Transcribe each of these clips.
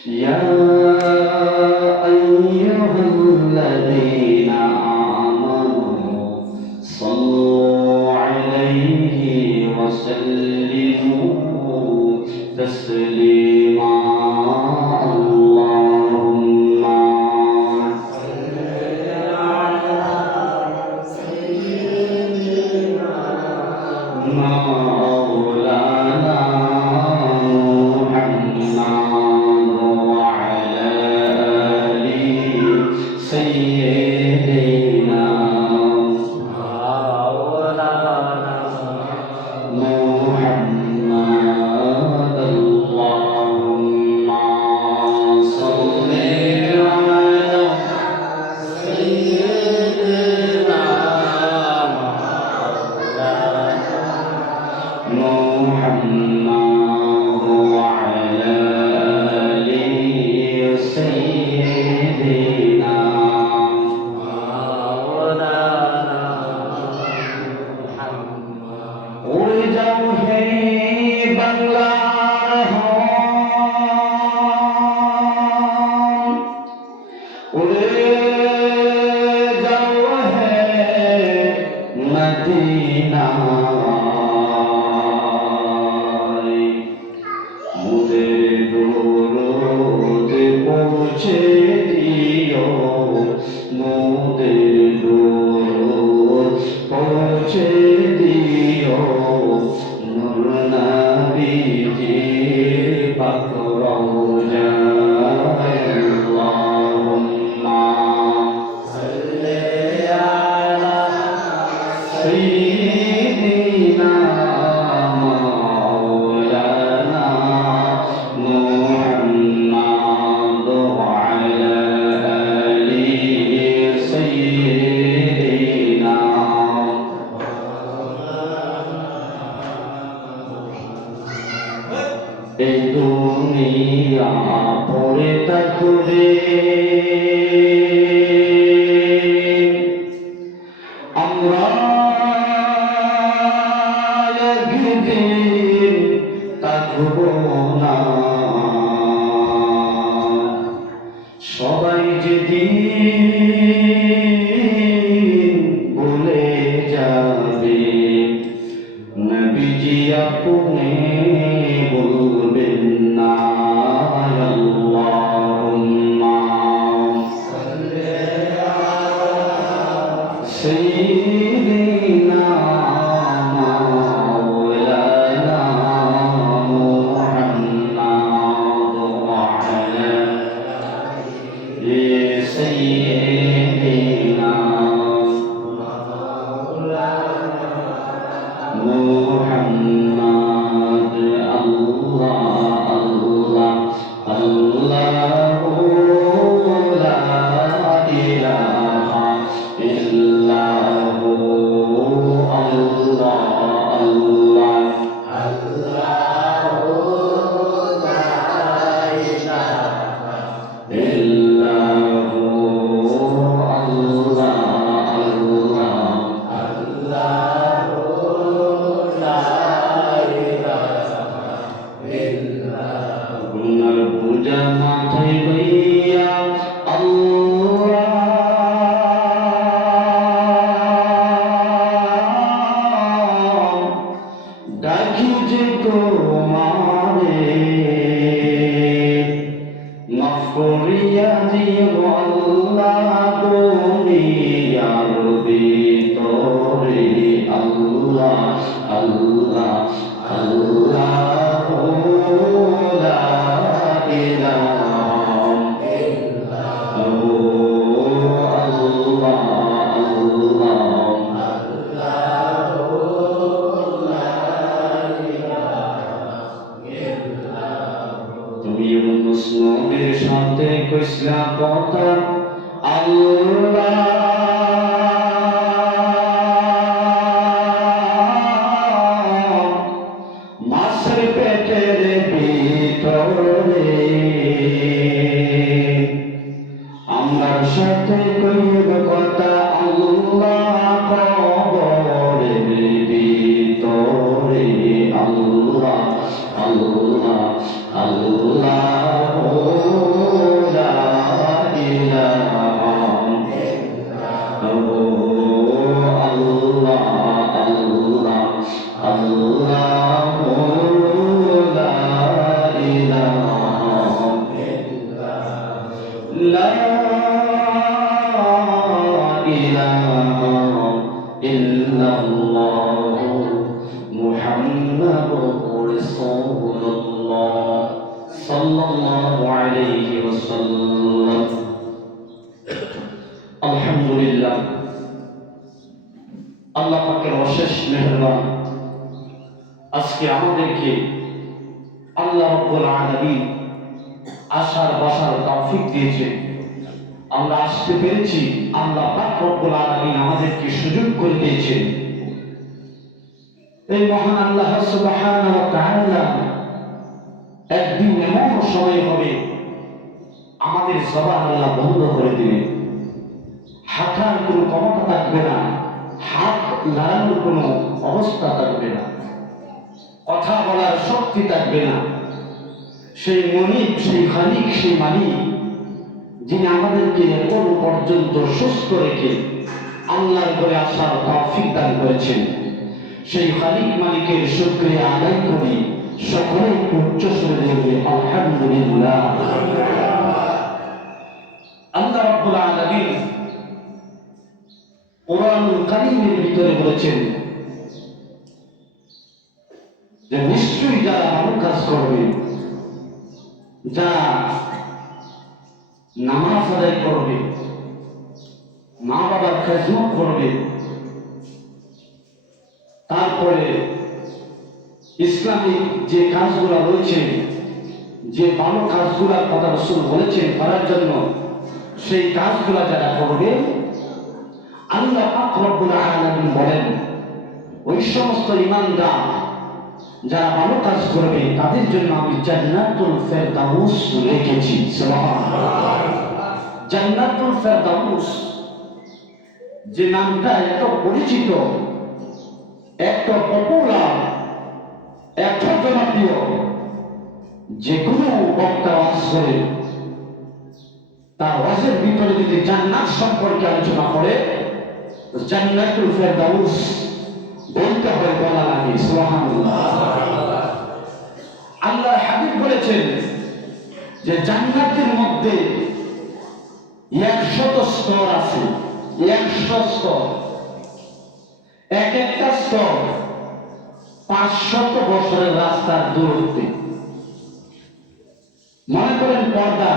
يا أيها الذين آمنوا صلوا عليه وسلموا تسليما اللهم صل على سيدنا مولانا محمد وعلى آل سيدنا مولانا محمد اللهم صل على سيدنا محمد وعلى آل سيدنا مولانا محمد উড়ে যাও হে বাংলার হন উড়ে যাও হে মদিনা মুদের দরুদ পৌঁছে দিও মুদের দরুদ পৌঁছে দিও নূর নবীজির পাক রওজায় আল্লাহুম্মা সাল্লি আলা সাইয়্যিদিনা এই দুনিয়া পড়ে থাকবে আমরা একদিন থাকব না সবাই যেদিন ভুলে যাবে নবীজি আপনি বলবেন না আল্লাহুম্মা সাল্লি আলা সাইয়্যিদিনা মাওলানা মুহাম্মদ ওয়া আলা আলি সাইয়্যিদিনা মুহাম্মদ আল্লাহ আল্লাহ আল্লাহু লা ইলাহা ইল্লাহু আল্লাহ আল্লাহ আল্লাহু লা ইলাহা ইল্লাহু আল্লাহ আল্লাহ আল্লাহু গুনার বোঝা মাথায় লইয়া আল্লাহ ডাকি যে তোমারে মাফ করিয়া দিও আল্লাহ দুনিয়ার ভিতরে আল্লাহ আল্লাহ আল্লাহ লা ইলাহা ইল্লাহু আল্লাহ আল্লাহু লা ইলাহা ইল্লাহু তুমি ইউনূস নবীর সাথে কইলা কথা আল্লাহ মাছের পেটের ভিতরে আমার সাথে কইব কথা আল্লাহ কবরের ভিতরে আল্লাহ আল্লাহ আল্লাহ লা ইলাহা ইল্লাল্লাহ মুহাম্মাদুর রাসূলুল্লাহ সাল্লাল্লাহু আলাইহি ওয়াসাল্লাম। আলহামদুলিল্লাহ, আল্লাহ পাকের অশেষ মেহেরবান, আজকে আমাদেরকে আল্লাহ রাব্বুল আলামিন আসার বসার তৌফিক দিয়েছেন। আমরা আসতে পেরেছি, আল্লাহ পাক রব্বুল আলামিন আমাদেরকে সুযোগ করে দিয়েছেন। এই মহান আল্লাহ সুবহানাহু ওয়া তাআলা একদিন এমন সময় হবে আমাদের জবান আল্লাহ বন্ধ করে দিবেন, হাঁটার কোনো ক্ষমতা থাকবে না, হাত নাড়ানোর কোনো অবস্থা থাকবে না, কথা বলার শক্তি থাকবে না। সেই মনিব, সেই খালিক, সেই মালিক যিনি আমাদেরকে এখন পর্যন্ত সুস্থ রেখে আল্লাহর ঘরে আসার তৌফিক দান করেছেন, সেই খালিক মালিকের শুকরিয়া আদায় করি। সকলেই উচ্চ সুরে বলি আলহামদুলিল্লাহ। আল্লাহ রাব্বুল আলামিন কোরআনুল কারীমের ভিতরে বলেছেন যে নিশ্চয়ই যারা ভালো কাজ করবে, যারা নামাজ আদায় করবে, মা বাবার খেদমত করবে, তারপরে ইসলামিক যে কাজগুলো রয়েছে, যে ভালো কাজগুলোর কথা রাসূল বলেছেন করার জন্য, সেই কাজগুলো যারা করবে, আল্লাহ পাক রব্বুল আলামিন বলেন ওই সমস্ত ঈমানদার যারা ভালো কাজ করবে তাদের জন্য আমি জান্নাতুল ফেরদাউস রেখেছি। সুবহানাল্লাহ। জান্নাতুল ফেরদাউস যে নামটা এত পরিচিত, এত পপুলার, এত জনপ্রিয়, যে কোনো বক্তা ওয়াজ করে তার ওয়াজের ভিতরে যদি জান্নাত সম্পর্কে আলোচনা করে জান্নাতুল ফেরদাউস বলতে হয়, বলা লাগে। সুবহানাল্লাহ। আল্লাহর হাবিব বলেছেন যে জান্নাতের মধ্যে 100 স্তর আছে, 100 স্তর, এক একটা স্তর 500 বছরের রাস্তার দূরত্বে। মনে করেন পর্দা,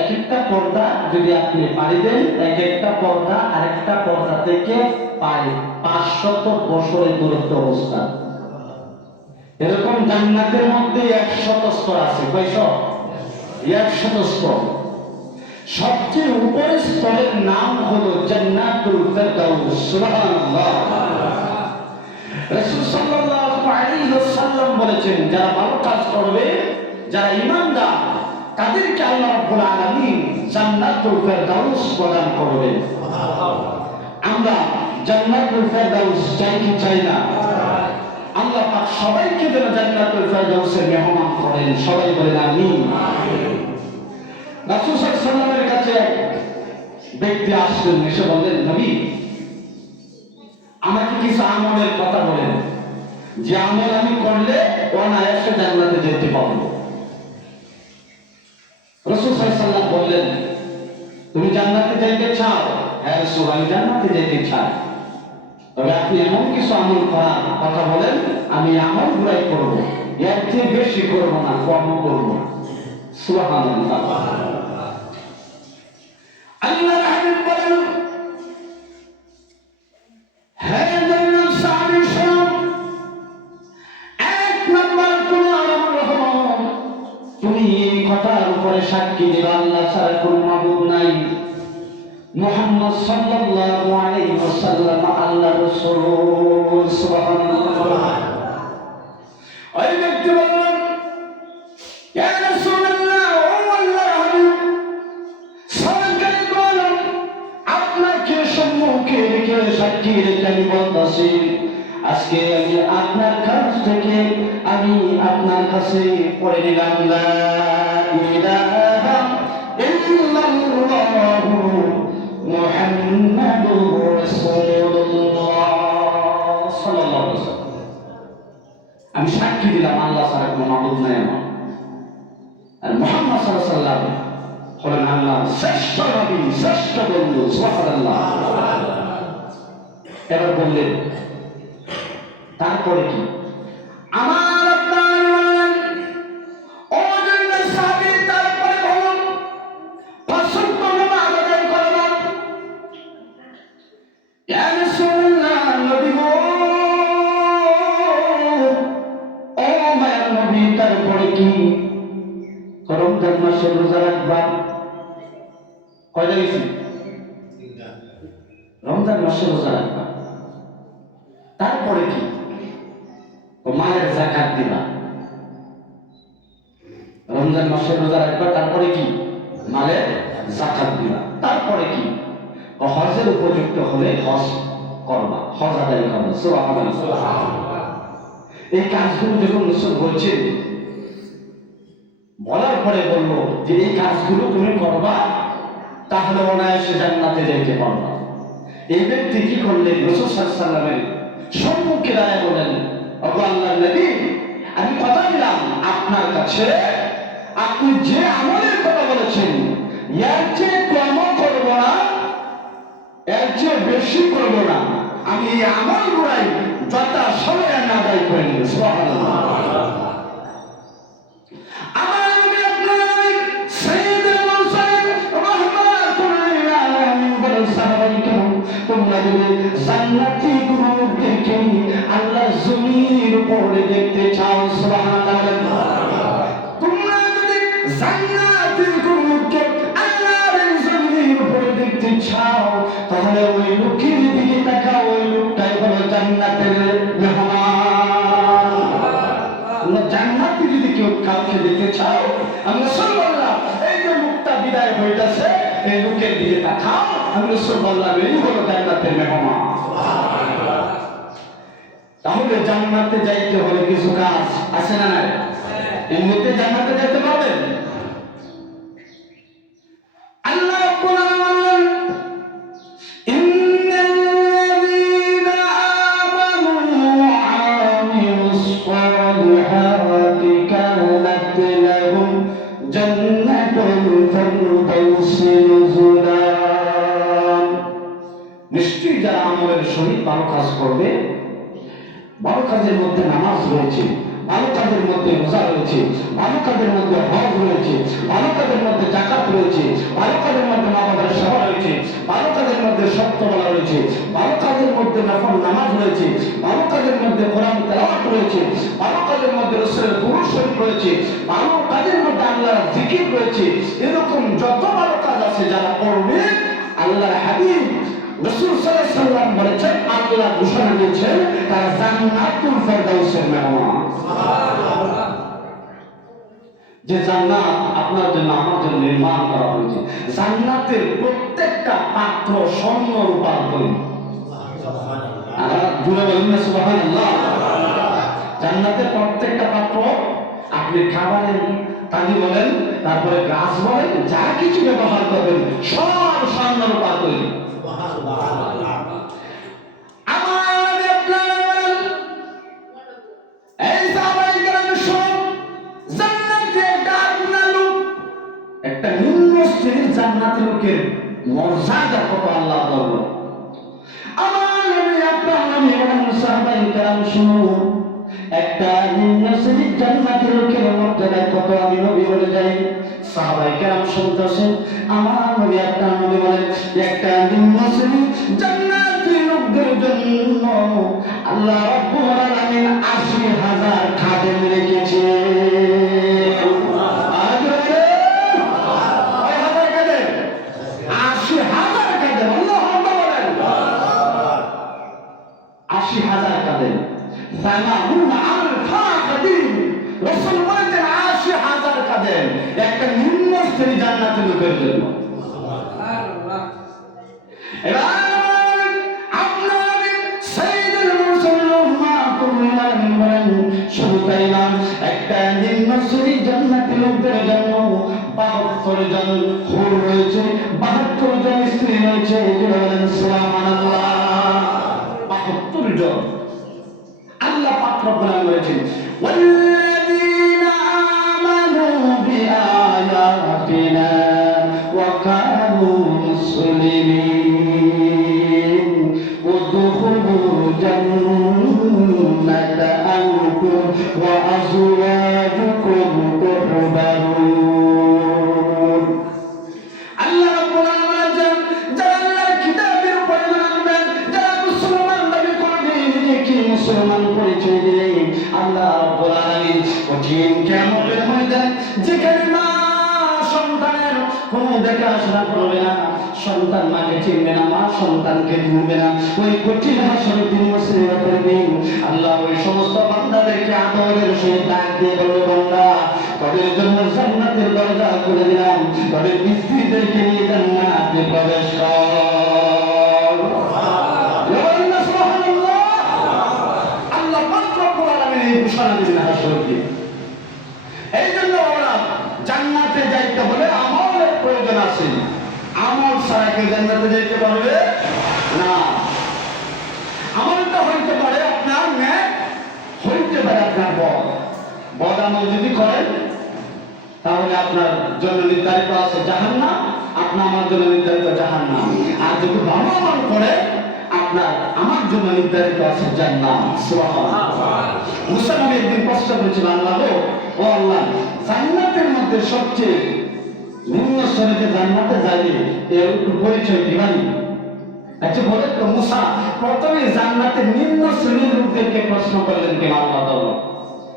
এক একটা পর্দা যদি আপনি পাড়ি দেন, এক একটা পর্দা আরেকটা পর্দা থেকে পাড়ি 500 বছরের দূরত্ব অবস্থা। এরকম জান্নাতের মধ্যে 100 স্তর আছে। কয়শো? 100 স্তর। সবচেয়ে উপরের স্তরের নাম হলো জান্নাতুল ফেরদাউস। সুবহানাল্লাহ। রাসূল সাল্লাল্লাহু আলাইহি ওয়াসাল্লাম বলেছেন যারা ভালো কাজ করবে, যারা ঈমানদার, তাদেরকে আল্লাহ রাব্বুল আলামিন জান্নাতুল ফেরদাউস প্রদান করবেন। আমরা জান্নাতুল ফেরদাউস চাই কি চাই না? আল্লাহ পাক সবাইকে যেন জান্নাতুল ফেরদাউসের মেহমান করেন। সবাই বলেন আমিন। রাসূল সাল্লাল্লাহু আলাইহি ওয়াসাল্লামের কাছে এক ব্যক্তি আসলেন, এসে বললেন, নবী আমাকে কিছু আমলের কথা বলেন, যে আমল আমি করলে অনায়াসে জান্নাতে যেতে পারবো। রাসূল সাল্লাল্লাহু আলাইহি ওয়াসাল্লাম বললেন, তুমি জান্নাতে যাইতে চাও? হ্যাঁ রাসূল, আমি জান্নাতে যাইতে চাই। তবে আপনি এমন কিছু আমল করার কথা বলেন, আমি আমল গুলাই করব, এর চেয়ে বেশি করব না, কম করব। সুবহানাল্লাহ। আল্লাহর হাবিব বলেন, হে জান্নাত সাহাবী সব, এক নাম্বার তোমার আমল হলো তুমি এই কথার উপরে সাক্ষী দিবা আল্লাহ ছাড়া কোনো মাবুদ নাই, মুহাম্মদ সাল্লাল্লাহু আলাইহি ওয়াসাল্লাম আল্লাহর রাসূল। সুবহানাল্লাহ। ওই ব্যক্তি বললেন, ইয়া রাসূলুল্লাহ, ও আল্লাহর হাবিব, সরকারি বলেন আপনাকে সম্মুখে রেখে সাক্ষী রেখে আমি বলতাছি, আজকে আমি আপনার কাছ থেকে আমি আপনার কাছে পড়ে নিলাম লা ইলাহা ইল্লাল্লাহু মুহাম্মাদুর রাসূলুল্লাহ সাল্লাল্লাহু আলাইহি ওয়াসাল্লাম। আমি সাক্ষী দিলাম আল্লাহ ছাড়া কোনো মাবুদ নাই আমার, আর মুহাম্মদ সাল্লাল্লাহু আলাইহি ওয়াসাল্লাম হলেন আল্লাহ শ্রেষ্ঠ নবী, শ্রেষ্ঠ বন্ধু। সুবহানাল্লাহ। এবার বললেন তারপরে কি? আমার আপনার বললেন ও জান্নাত সাহাবী, তারপরে বলুন ফাসুক্ত নামাজ আদায় করলাম। ইয়া রাসূলুল্লাহ, নবী গো, ও মায়ের নবী, তারপরে কি? রমজান মাসে রোজা রাখবা। কয়টা গেছি? রমজান মাসে রোজা রাখবা। তারপরে কি? মালের যাকাত দিবা। রমজান মাসে রোজা রাখবা, তারপরে কি? মালের যাকাত দিবা। তারপরে কি? হজের উপযুক্ত হলে হজ করবা, হজ আদায় করবা। সুবহানাল্লাহ। এই কাজগুলো যখন রাসূল বলছেন, বলার পরে বললো যে এই কাজগুলো তুমি করবা, তাহলে অনায়াসে জান্নাতে যাইতে পারবা। এই ব্যক্তি কি করলেন? রাসূল সাল্লাল্লাহু আলাইহি ওয়াসাল্লামের সম্মুখে দাঁড়ায় বলেন, ওগো আল্লাহর নবী, আমি কথা দিলাম আপনার কাছে, আপনি যে আমলের কথা বলেছেন এর চেয়ে কম করব না, এর চেয়ে বেশি করব না, আমি এই আমলগুলাই যথা সময়ে আমি আদায় করে নেব। সুবহানাল্লাহ। জান্নাতি গুলোকে আল্লাহ জমিনের উপরে দেখতে চাও, সুবহানাল্লাহ। তোমরা যদি জান্নাতের গুলোকে আল্লাহর জমিনের উপরে দেখতে চাও, তাহলে ওই লোকের দিকে তাকাও, ওই লোকটাই হলো জান্নাতের মেহমান। তোমরা জান্নাতে যদি কেউ কাউকে দেখতে চাও, আমি রাসূল বললাম এই যে লোকটা বিদায় হইতাছে, এই লোকের দিকে তাকাও, আমি রাসূল বললাম এই হলো জান্নাতের মেহমান। তাহলে জান্নাতে যাইতে হলে কিছু কাজ আছে না নাই? এমনিতে জান্নাতে যেতে পারবেন? আল্লাহ রাব্বুল আলামিন ইন্নাল্লাযীনা আমানু ওয়া আমিলুস সালিহাতি কানাত লাহুম জান্নাতুল ফিরদাউসি নুজুলা। নিশ্চয়ই যারা আমলের সহিত ভালো কাজ করবে, ভালো কাজের মধ্যে নামাজ রয়েছে, ভালো কাজের মধ্যে রোজা রয়েছে, ভালো কাজের মধ্যে হজ রয়েছে, ভালো কাজের মধ্যে যাকাত রয়েছে, ভালো কাজের মধ্যে মা বাবার সেবা রয়েছে, ভালো কাজের মধ্যে সত্য বলা রয়েছে, ভালো কাজের মধ্যে নফল নামাজ রয়েছে, ভালো কাজের মধ্যে কোরআন তেলাওয়াত রয়েছে, ভালো কাজের মধ্যে রাসূলের দুরূদ শরীফ রয়েছে, ভালো কাজের মধ্যে আল্লাহর জিকির রয়েছে। এরকম যত ভালো কাজ আছে যারা করবে, আল্লাহর হাবিব রাসূল সাল্লাল্লাহু আলাইহি ওয়াসাল্লাম বলেছেন, আল্লাহ ঘোষণা দিয়েছেন তারা জান্নাতুল ফিরদাউসের মেহমান। সুবহানাল্লাহ। যে জান্নাত আপনার জন্য আমার জন্য নির্মাণ করা হয়েছে, জান্নাতের প্রত্যেকটা পাত্র স্বর্ণ রূপার তৈরি। সুবহানাল্লাহ। আর জুড়ে বলেন না সুবহানাল্লাহ। জান্নাতের প্রত্যেকটা পাত্র, আপনি খাবারের পানি বলেন, তারপরে গ্লাস বলেন, যা কিছু ব্যবহার করবেন সব স্বর্ণ রূপার তৈরি। একটা নিম্ন শ্রেণীর জান্নাতের লোকের মর্যাদা কত আল্লাহ বলল। আমার নবী আপনার নবী বলেন, সাহাবায়ে কেরাম শুনুন, একটা নিম্ন শ্রেণীর জান্নাতের লোকের মর্যাদা কত আমি নবী বলে যাই। সাহাবায়ে কেরাম শুনতেছেন, আমার নবী আপনার নবী বলেন, একটা নিম্ন শ্রেণীর জান্নাতের লোকদের জন্য আল্লাহ রাব্বুল আলামিন ৮০,০০০ খাদেম রেখেছে। একটা নিম্ন শ্রেণী জান্নাতের লোকের জন্য। এবার আপনার সাইয়্যিদুল মুরসালিন রাহমাতুল্লাহি আলাইহি বলেন, শুধু তাই না, একটা নিম্ন শ্রেণী জান্নাতের লোকদের জন্য ৭২ জন হুর রয়েছে, ৭২ জন স্ত্রী রয়েছে। বলেন সুবহানাল্লাহ। ৭২ জন আল্লাহ পাক রব্বুল আলামিন বলেছেন, ওয়াল্লাযীনা আমানু বিআয়াতিনা জান্নাতা আনতুম ওয়া আযওয়াজুকুম তুহবারুন। আল্লাহ রাব্বুল আলামিন যারা আল্লাহর কিতাবের উপর ঈমান আনবেন, যারা মুসলমান দাবি করবে, নিজেকে মুসলমান পরিচয় দিলে আল্লাহ রাব্বুল আলামিন কঠিন কিয়ামতের ময়দানে যেখানে মা সন্তানের কোনো দেখাশোনা করবে না, সন্তান মাকে চিনবে না, মা সন্তানকে চিনবে না, ওই কঠিন হাসরের দিন, মুসিবতের দিন আল্লাহ ওই সমস্ত বান্দাদেরকে আদরের সহিত ডাক দিয়ে বলবে, বান্দা তাদের জন্য জান্নাতের দরজা খুলে দিলাম, তাদের স্ত্রীদেরকে নিয়ে জান্নাতে প্রবেশ কর। সুবহানাল্লাহ। আল্লাহ পাক রব্বুল আলামিন এই ঘোষণা দিলেন হাসরের দিন। এই জন্য আমরা জান্নাতে যাইতে হলে আমলের প্রয়োজন আছে। আমল ছাড়া কেউ জান্নাতে যাইতে পারবে না। আমলটা হইতে পারে আপনার নেক, হইতে পারে আপনার বদ। বদ আমল যদি করেন তাহলে আপনার জন্য নির্ধারিত আছে জাহান্নাম, আপনার আমার জন্য নির্ধারিত জাহান্নাম। আর যদি ভালো আমল করে আপনার আমার জন্য নির্ধারিত আছে জান্নাত। সুবহানাল্লাহ। মুসা নবী একদিন প্রশ্ন করেছিলেন, আল্লাহ ও আল্লাহ, জান্নাতের মধ্যে সবচেয়ে নিম্ন শ্রেণীতে জান্নাতে যাইলে এর একটু পরিচয় দিবানি। আচ্ছা বলে তো মুসা প্রথমে জান্নাতের নিম্ন শ্রেণীর লোকদেরকে প্রশ্ন করলেন কেন আল্লাহ তাআলা?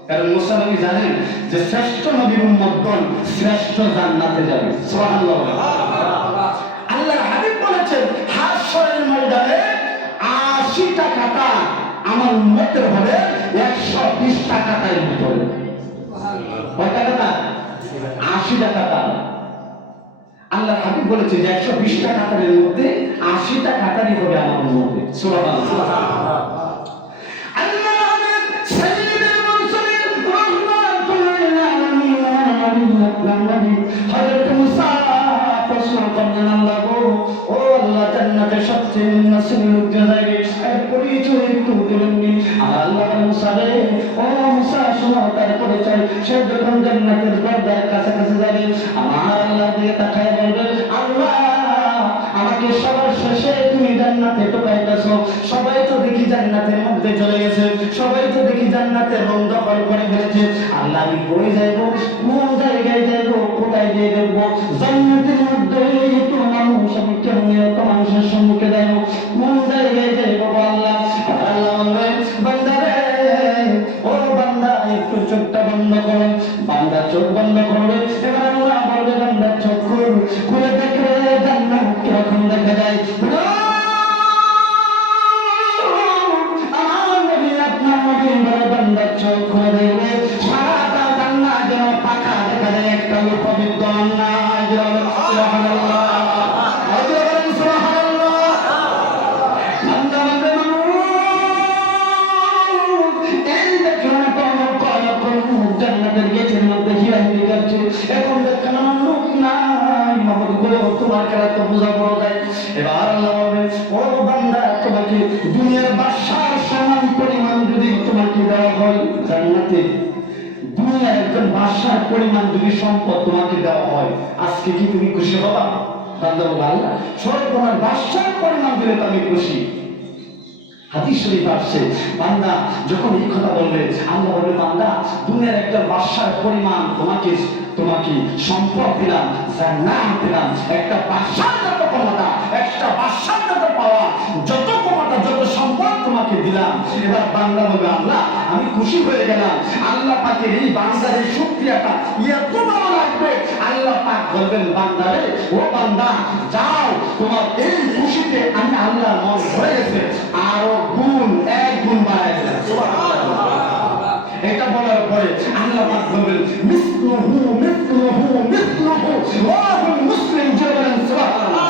কারণ মুসা নবী জানেন যে শ্রেষ্ঠ নবীর উম্মতগণ শ্রেষ্ঠ জান্নাতে যাবে। সুবহানাল্লাহ। আল্লাহর হাবিব বলেছেন হাশরের ময়দানে 80টা কাঁটা আমার উম্মতের হবে 120টা কাঁটার ভিতরে। কয়টা কাঁটা? 80টা কাঁটা। আল্লাহর হাবিব বলেছে যে 120টা কাঁটারের মধ্যে 80টা কাঁটারই হবে আমার উম্মতের। সুবহানাল্লাহ। আল্লাহর হাবিব সাইয়্যিদুল মুরসালিন রাহমাতুল্লাহি আলাইহি হযরত মুসা প্রশ্ন করলেন, আল্লাহ ও আল্লাহ, জান্নাতে সবচেয়ে নিম্ন শ্রেণীর লোক যাবে এর পরিচয় একটু দিলেন। আল্লাহ মুসা রে, ও মুসা শোনো তার পরিচয়। সে যখন জান্নাতের দরজার কাছাকাছি যাবে আমার আল্লাহ দিয়ে তাকায় বলবে, আল্লাহ আমাকে সবার শেষে তুমি জান্নাতে ঢুকাইতেছো। সবাই তো দেখি জান্নাতের মধ্যে চলে গেছে, সবাই তো দেখি জান্নাতের রুম দখল করে ফেলেছে। আল্লাহ আমি কই যাইবো, কোন জায়গায় যাইবো, কোথায় গিয়ে দেখবো? জান্নাতের মধ্যে তো মানুষ, আমি কেমনি এত মানুষের সম্মুখে যাইবো, কোন জায়গায় যাইবো আল্লাহ? আল্লাহ বলবে, বান্দা রে, ও বান্দা একটু চোখটা বন্ধ করো। বান্দা চোখ বন্ধ করবে। এবার আল্লাহ বলবে, বান্দা চোখ খুলে দেখে জান্নাত কিরকম দেখা যায়। আমার নবী আপনার নবী বলে, বান্দা চোখ খুলে দেখবে সারাটা জান্নাত যেন পাকা দেখা যায়, একটা পবিত্র নাই। সুবহানাল্লাহ। এখন দেখেন আমার লোক নাই, তোমার খেলা তো বোঝা পড়া যায়। এবার আল্লাহ বলবে, ও বান্দা, তোমাকে দুনিয়ার বাদশার সমান পরিমাণ যদি তোমাকে দেওয়া হয় জান্নাতে, দুনিয়ার একজন বাদশার পরিমাণ যদি সম্পদ তোমাকে দেওয়া হয়, আজকে কি তুমি খুশি হবা? বান্দা বলবে, আল্লাহ সব তোমার বাদশার পরিমাণ দিলে তো আমি খুশি। হাদিস শরীফ আসছে, বান্দা যখন এই কথা বলবে আল্লাহ বলবে, বান্দা দুনিয়ার একটা বাদশার পরিমাণ তোমাকে সম্পদ দিলাম, জান্নাত দিলাম। একটা বাদশার যত ক্ষমতা, একটা বাদশার যত পাওয়া, যত ক্ষমতা, যত সম্পদ তোমাকে দিলাম। এবার বান্দা বলবে, আল্লাহ আমি খুশি হয়ে গেলাম। আল্লাহ পাকের এই বান্দার এই শুকরিয়াটা এত ভালো লাগবে। আল্লাহ পাক বলবেন, বান্দা রে, ও বান্দা যাও, তোমার এই খুশিতে আমি আল্লাহ মন ভরে গেছে, আরো গুণ, এক গুণ বাড়ায় দিলাম। সুবহানাল্লাহ। এটা বলার পরে আল্লাহ পাক বলবেন, মিসলুহু মিসলুহু মিসলুহু ওয়াহুল মুসলিম বলেন সুবহানাল্লাহ।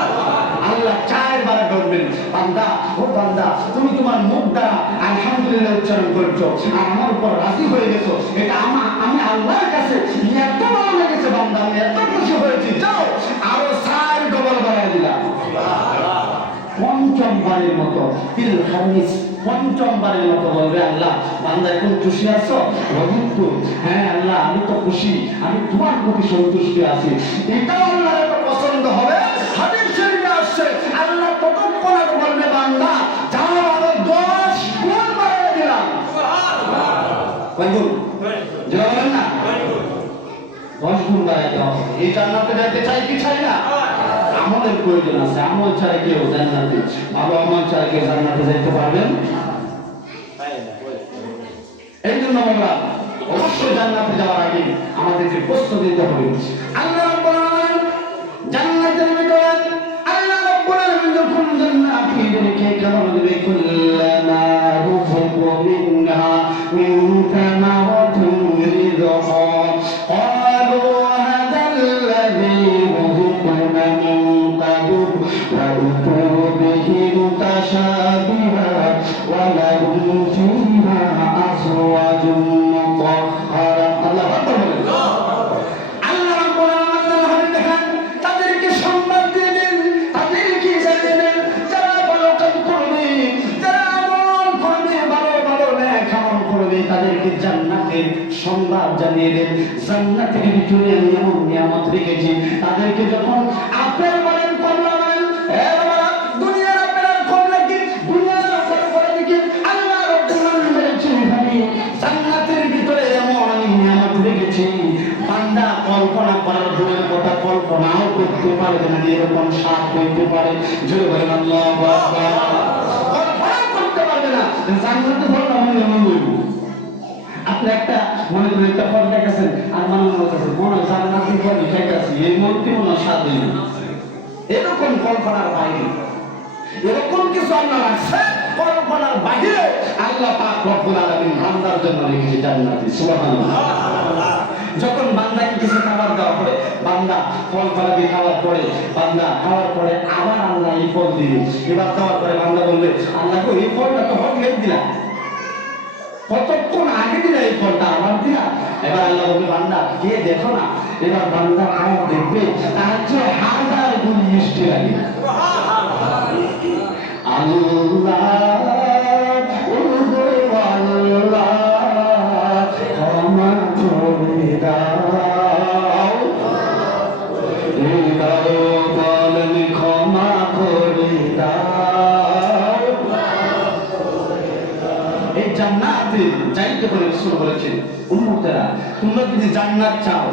আল্লাহ চারবার বলবেন, বান্দা ও বান্দা, তুমি তোমার মুখ দ্বারা আলহামদুলিল্লাহ উচ্চারণ করেছো আর আমার উপর রাজি হয়ে গেছো। এটা আমি আল্লাহর কাছে এত ভালো লেগেছে, বান্দা আমি এত খুশি হয়েছি, যাও আরো 4 ডবল বাড়ায় দিলাম। পঞ্চমবারের মতো তিল খামিস, পঞ্চমবারের মতো বলবে, আল্লাহ বান্দা এখন খুশি আছো? হ্যাঁ আল্লাহ আমি তো খুশি, আমি তোমার প্রতি সন্তুষ্ট আছি। এটাও আল্লাহর এত পছন্দ হবে। হাদিস শরীফে আসছে, আল্লাহ ততক্ষণ বলবে, বান্দা যাও আরো 10 বাড়াই দেওয়া হবে। এই জান্নাতে যাইতে চাই কি চাই না? আমলের প্রয়োজন আছে। আমল ছাড়া কেউ জান্নাতে, ভালো আমল ছাড়া কেউ জান্নাতে যাইতে পারবেন? এই জন্য আমরা অবশ্যই জান্নাতে যাওয়ার আগে আমাদেরকে প্রস্তুতি নিতে হবে। আল্লাহ রাব্বুল আলামিন জান্নাতের ভিতরে আল্লাহ রাব্বুল আলামিন যখন জান্নাতীদেরকে খাবার দেবে, কুল্লামা রুযিকু মিনহা মিন তামারাতিন রিযকা ক্বালু হাযাল্লাযী রুযিকনা মিন ক্বাবল ওয়া উতু বিহি মুতাশাবিহা ওয়া লাহুম ফীহা আজওয়াজুন মুতাহহারা। আল্লাহু আকবার বলেন। আল্লাহ রাব্বুল আলামিন দেখেন তাদেরকে সংবাদ দিয়ে দেন, তাদেরকে জানিয়ে দেন যারা ভালো কাজ করবে, যারা আমল করবে, ভালো ভালো নেক আমল করবে, তাদেরকে জান্নাতের সংবাদ জানিয়ে দেন। জান্নাতের ভিতরে আমি এমন নিয়ামত রেখেছি, তাদেরকে যখন আপেল বলেন, কমলা বলেন, দুনিয়ার আপেল আর কমলা কি, দুনিয়ার আপেল করে কি আল্লাহ রাব্বুল আলামিন বলেছেন ভাই জান্নাতের ভিতরে এমন আমি নিয়ামত রেখেছি, বান্দা কল্পনা করার দূরের কথা, কল্পনাও করতে পারবে না এরকম স্বাদ হইতে পারে। জোরে বলেন আল্লাহু আকবার। কল্পনা করতে পারবে না জান্নাতে ফল আমি এমন বলব। আপনি একটা মনে করেন একটা ফল খাইতেছেন আর মনে করতেছেন মনে হয় জান্নাতি ফল খাইতেছি, এই মনটি মনে স্বাদ হইল, এরকম কল্পনার বাইরে এরকম কিছু আল্লাহ রাখছে কল্পনার বাইরে। আল্লাহ পাক রব্বুল আলামিন বান্দার জন্য রেখেছে জান্নাতে। সুবহানাল্লাহ। যখন বান্দাকে কিছু খাবার দেওয়া হয়, বান্দা ফল ফলাদি খাওয়ার পরে, বান্দা খাওয়ার পরে আবার আল্লাহ এই ফল দিবে। এবার দেওয়ার পরে বান্দা বলবে আল্লাহ গো এই ফলটা তো হকলেট দিলা, কতক্ষণ আগে দিলা এই ফলটা আবার দিলা। এবার আল্লাহ বলবে বান্দা কে দেখো না। এবার বান্দা খাওয়া দেখবে তার চেয়ে হাজার গুণ মিষ্টি লাগে। আল্লাহ ক্ষমা করে দাও, বলেন ক্ষমা করে দাও। এই জান্নাতে যাইতে করে রাসূল বলেছেন উম্মতেরা তোমরা যদি জান্নাত চাও,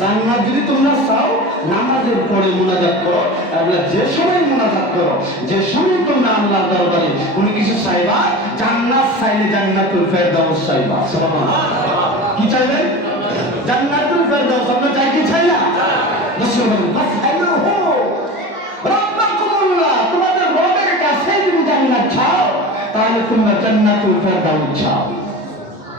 জান্নাত যদি তোমরা চাও নামাজের পরে মুনাজাত করো। আল্লাহ যে সময় মুনাজাত করো, যে সময় তোমরা আল্লাহর দরবারে কোনো কিছু চাইবা, জান্নাত চাইলে জান্নাতুল ফেরদাউস চাইবা। সুবহানাল্লাহ। কি চাইবেন? জান্নাতুল ফেরদাউস। আমরা চাই কি চাই না? রাসূল বলেন ফাসআলুহু রাব্বাকুমুল্লাহ, তোমাদের রবের কাছে যদি জান্নাত চাও তাহলে তোমরা জান্নাতুল ফেরদাউস চাও।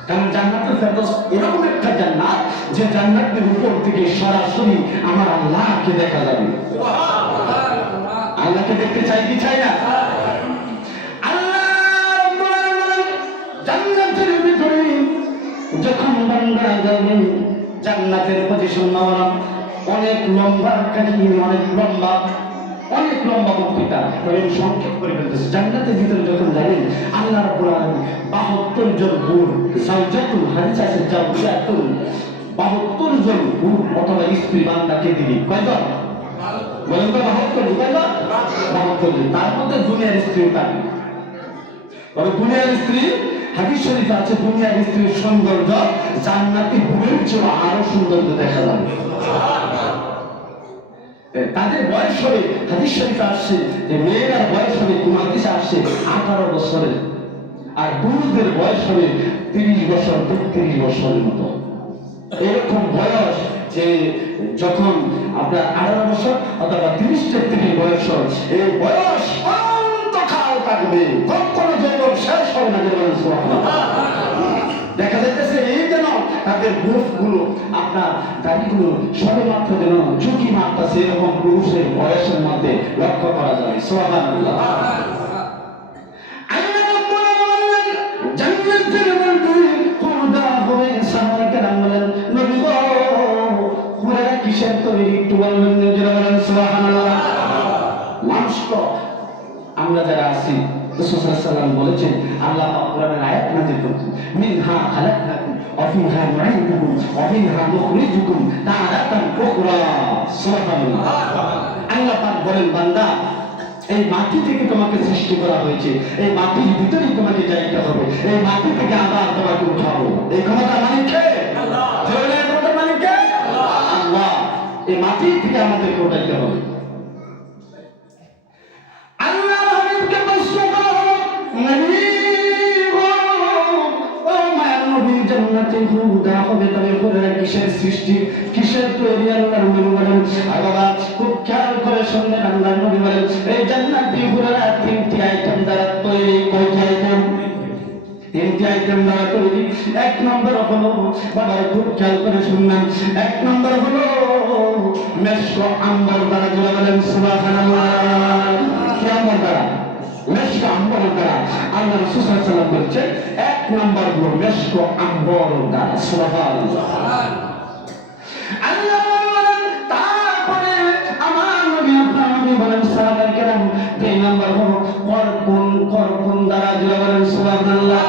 কারণ জান্নাতুল ফেরদাউস এরকম একটা জান্নাত যে জান্নাতের উপর থেকে সরাসরি আমার আল্লাহকে দেখা যাবে। আল্লাহকে দেখতে চাই কি চাই না? আল্লাহ রাব্বুল আলামিন জান্নাতের ভিতরে যখন বান্দা যাবে, জান্নাতের পজিশন নেওয়া অনেক লম্বা কাহিনী, অনেক লম্বা বক্তৃতা, আমি সংক্ষেপ করে ফেলতেছি। জান্নাতের ভিতরে যখন যাবেন আল্লাহ রাব্বুল আলামিন 72 জন হুর, যাওজাতুল হাদিস আছে যাওজাতুল 72 জন হুর অথবা স্ত্রী বান্দাকে দিবেন। কয়জন বলেন তো? 72 কয়জন? 72 জন। তার মধ্যে দুনিয়ার স্ত্রী থাকে। তবে দুনিয়ার স্ত্রী হাদিস শরীফে আছে দুনিয়ার স্ত্রীর সৌন্দর্য জান্নাতি হুরের চেয়ে আরো সৌন্দর্য দেখা যাবে। তাদের বয়স হবে, হাদিস শরীফে আসছে যে মেয়েরার বয়স হবে, কোন হাদিসে আসছে 18 বছরের, আর পুরুষদের বয়স হবে 30 বছর 32 বছরের মতো। এরকম বয়স যে যখন আপনার 18 বছর অথবা 30-33 বয়স, এই বয়স অনন্তকাল থাকবে, কখনো যৌবন শেষ হবে না। দেখা যাইতেছে এই যেন তাদের মুখগুলো, আপনার দাড়িগুলো সবেমাত্র যেন ঝুঁকি মারতেছে, এরকম পুরুষের বয়সের মধ্যে লক্ষ্য করা যায়। সুবহানাল্লাহ। আল্লাহ রাব্বুল আলামিন জান্নাতের মধ্যে খুদা হবে। সাহাবায়ে কেরাম বলেন নবী গো পুরা কিসের তৈরি একটু বলবেন? যারা বলেন সুবহানাল্লাহ। মানুষ তো আমরা যারা আছি রাসূল সাল্লাল্লাহু আলাইহি ওয়াসাল্লাম বলেছেন, আল্লাহ পাক কোরআনের আয়াত নাযিল করেছেন মিনহা খালাকনাকুম ওয়া ফিহা নুঈদুকুম ওয়া মিনহা নুখরিজুকুম তারাতান উখরা। সুবহানাল্লাহ। আল্লাহ পাক বলেন বান্দা এই মাটি থেকে তোমাকে সৃষ্টি করা হয়েছে, এই মাটির ভিতরেই তোমাকে যাইতে হবে, এই মাটি থেকে আবার তোমাকে উঠাবো। এই ক্ষমতা মালিক কে? আল্লাহ। জোরে ক্ষমতা মালিক কে? আল্লাহ। এই মাটি থেকে আমাদেরকে উঠাইতে হবে। আল্লাহ হাবিবকে প্রশ্ন করা হলো, নবী গো, ও মায়ের নবী, জান্নাতে হুর দেওয়া হবে, তবে হুরেরা কিসের সৃষ্টি, কিসের তৈরি? আল্লাহর নবী বলেন, আয় বাবা, খুব খেয়াল করে শুনলেন। আল্লাহর নবী বলেন, এই জান্নাতি হুরেরা তিনটি আইটেম দ্বারা তৈরি। কয়টি আইটেম? তিনটি আইটেম দ্বারা তৈরি। এক নম্বর হলো, বাবা খুব খেয়াল করে শুনলেন, এক নম্বর হলো মেশক আম্বর দ্বারা। যারা বলেন সুবহানাল্লাহ। কি আম্বর দ্বারা? মেশক আম্বর দ্বারা। আল্লাহ রাসূল সাল্লাল্লাহু আলাইহি ওয়াসাল্লাম বলছেন, এক নম্বর হলো মেশক আম্বর দ্বারা। সুবহানাল্লাহ। আল্লাহ বলেন, তারপরে আমার নবী, আপনার নবী বলেন, সাহাবায়ে কেরাম, দুই নম্বর হলো করকুন দ্বারা। যারা বলেন সুবহানাল্লাহ।